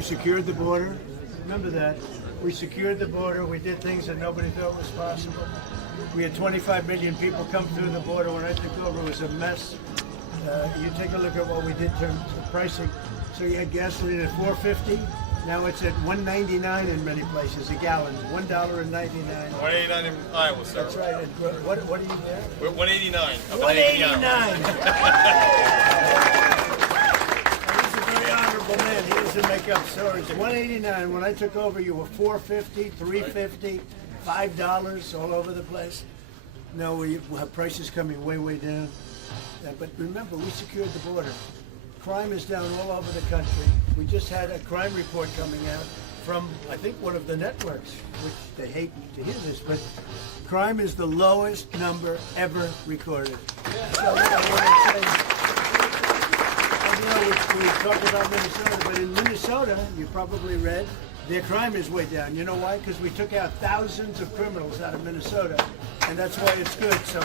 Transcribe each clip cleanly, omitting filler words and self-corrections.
we secured the border. Remember that. We secured the border. We did things that nobody thought was possible. We had 25 million people come through the border. When I took over, it was a mess. You take a look at what we did in terms of pricing. So you had gasoline at $4.50. Now it's at $1.99 in many places, a gallon. $1.99. $1.89 in Iowa, sir. That's right. And what are you there? We're $1.89. $1.89. He's a very honorable man. He doesn't make up stories. $1.89. When I took over, you were $4.50, $3.50, $5 all over the place. No, we have prices coming way, way down. But remember, we secured the border. Crime is down all over the country. We just had a crime report coming out from, I think, one of the networks, which they hate to hear this, but crime is the lowest number ever recorded. So, we talked about Minnesota, but in Minnesota, you probably read, their crime is way down. You know why? Because we took out thousands of criminals out of Minnesota, and that's why it's good. So,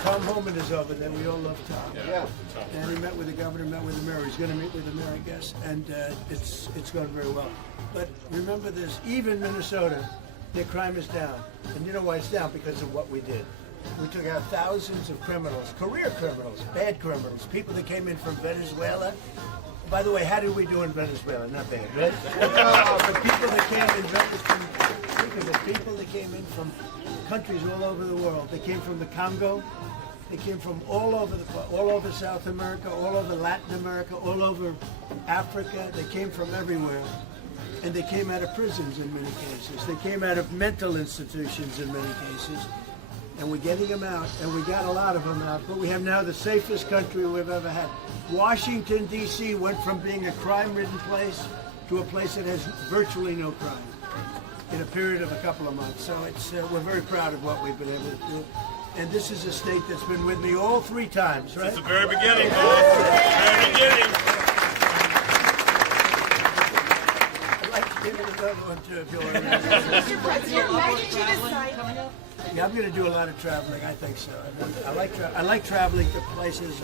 Tom Homan is over there. We all love Tom. Yeah. And he met with the governor, met with the mayor. He's going to meet with the mayor, I guess. And it's going very well. But remember this, even Minnesota, their crime is down. And you know why it's down? Because of what we did. We took out thousands of criminals, career criminals, bad criminals, people that came in from Venezuela. By the way, how did we do in Venezuela? Not bad, right? The people that came in Venezuela, think of it, people that came in from countries all over the world. They came from the Congo. They came from all over South America, all over Latin America, all over Africa. They came from everywhere. And they came out of prisons in many cases. They came out of mental institutions in many cases. And we're getting them out, and we got a lot of them out. But we have now the safest country we've ever had. Washington, D.C. went from being a crime-ridden place to a place that has virtually no crime in a period of a couple of months. So we're very proud of what we've been able to do. And this is a state that's been with me all 3 times, right? It's the very beginning, boss. Very beginning. I'd like to give it another one, too, if you want to. Mr. President, why did you decide? Yeah, I'm going to do a lot of traveling. I think so. I like traveling to places.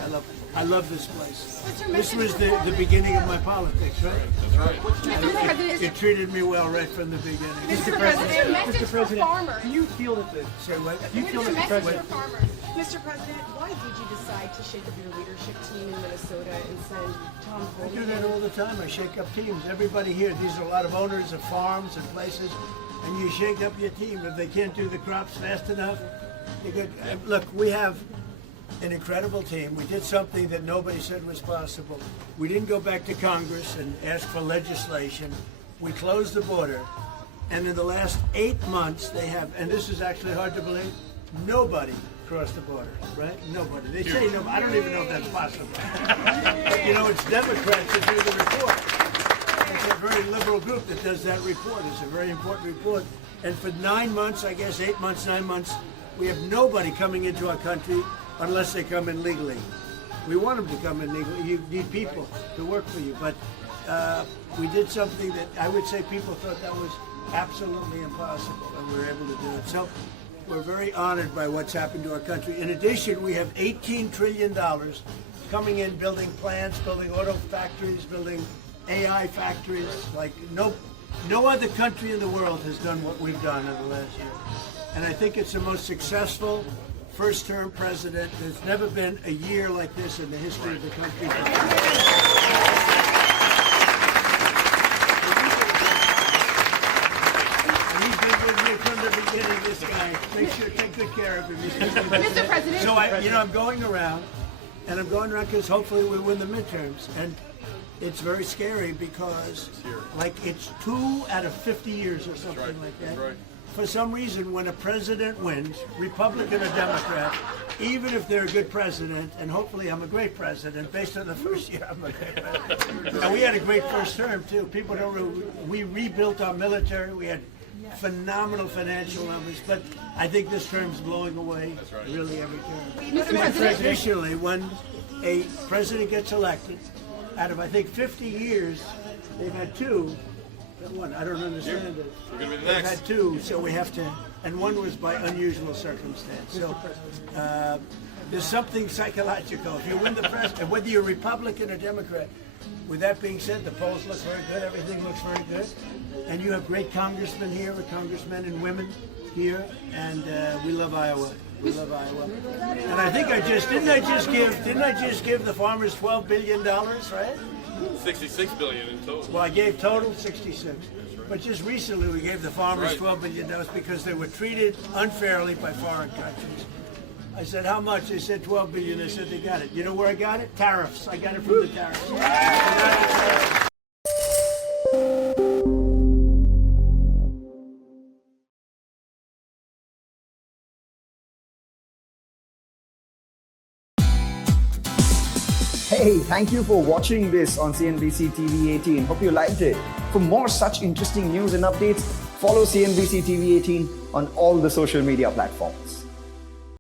I love this place. This was the beginning of my politics, right? That's right. Mr. President, It treated me well right from the beginning. Mr. President, message for farmers. Do you feel that the Say what? do you feel that the Message for president farmers. Mr. President, why did you decide to shake up your leadership team in Minnesota and send Tom I do Homan? that all the time. I shake up teams. Everybody here, these are a lot of owners of farms and places, and you shake up your team. If they can't do the crops fast enough, you get, look, we have an incredible team. We did something that nobody said was possible. We didn't go back to Congress and ask for legislation. We closed the border, and in the last 8 months, they have, and this is actually hard to believe, nobody crossed the border, right? Nobody. They say nobody. I don't even know if that's possible. But, you know, it's Democrats that do the report. It's a very liberal group that does that report. It's a very important report. And for 9 months, I guess 8 months, 9 months, we have nobody coming into our country unless they come in legally. We want them to come in legally. You need people to work for you. But we did something that I would say people thought that was absolutely impossible, and we were able to do it. So we're very honored by what's happened to our country. In addition, we have $18 trillion coming in, building plants, building auto factories, building AI factories. Like no other country in the world has done what we've done in the last year. And I think it's the most successful first-term president. There's never been a year like this in the history of the country. And he's been with me from the beginning, this guy. Make sure, take good care of him. Mr. President. So I'm going around, and I'm going around because hopefully we win the midterms. And it's very scary because, like, it's 2 out of 50 years or something like that. Right. For some reason, when a president wins, Republican or Democrat, even if they're a good president, and hopefully I'm a great president, based on the first year I'm a great president. And we had a great first term, too. People don't know, we rebuilt our military. We had phenomenal financial numbers, but I think this term's blowing away really every term. Traditionally, when a president gets elected, out of, I think, 50 years, they've had 2. One, I don't understand it. We're going to be the They've next. had 2, so we have to, and one was by unusual circumstance. So there's something psychological. If you win the president, whether you're Republican or Democrat, with that being said, the polls look very good. Everything looks very good. And you have great congressmen here, congressmen and women here, and we love Iowa. We love Iowa. And I think didn't I just give the farmers $12 billion, right? 66 billion in total. Well, I gave total 66. But just recently we gave the farmers $12 billion because they were treated unfairly by foreign countries. I said, how much? They said 12 billion. I said, they got it. You know where I got it? Tariffs. I got it from the tariffs. Hey, thank you for watching this on CNBC TV 18. Hope you liked it. For more such interesting news and updates, follow CNBC TV 18 on all the social media platforms.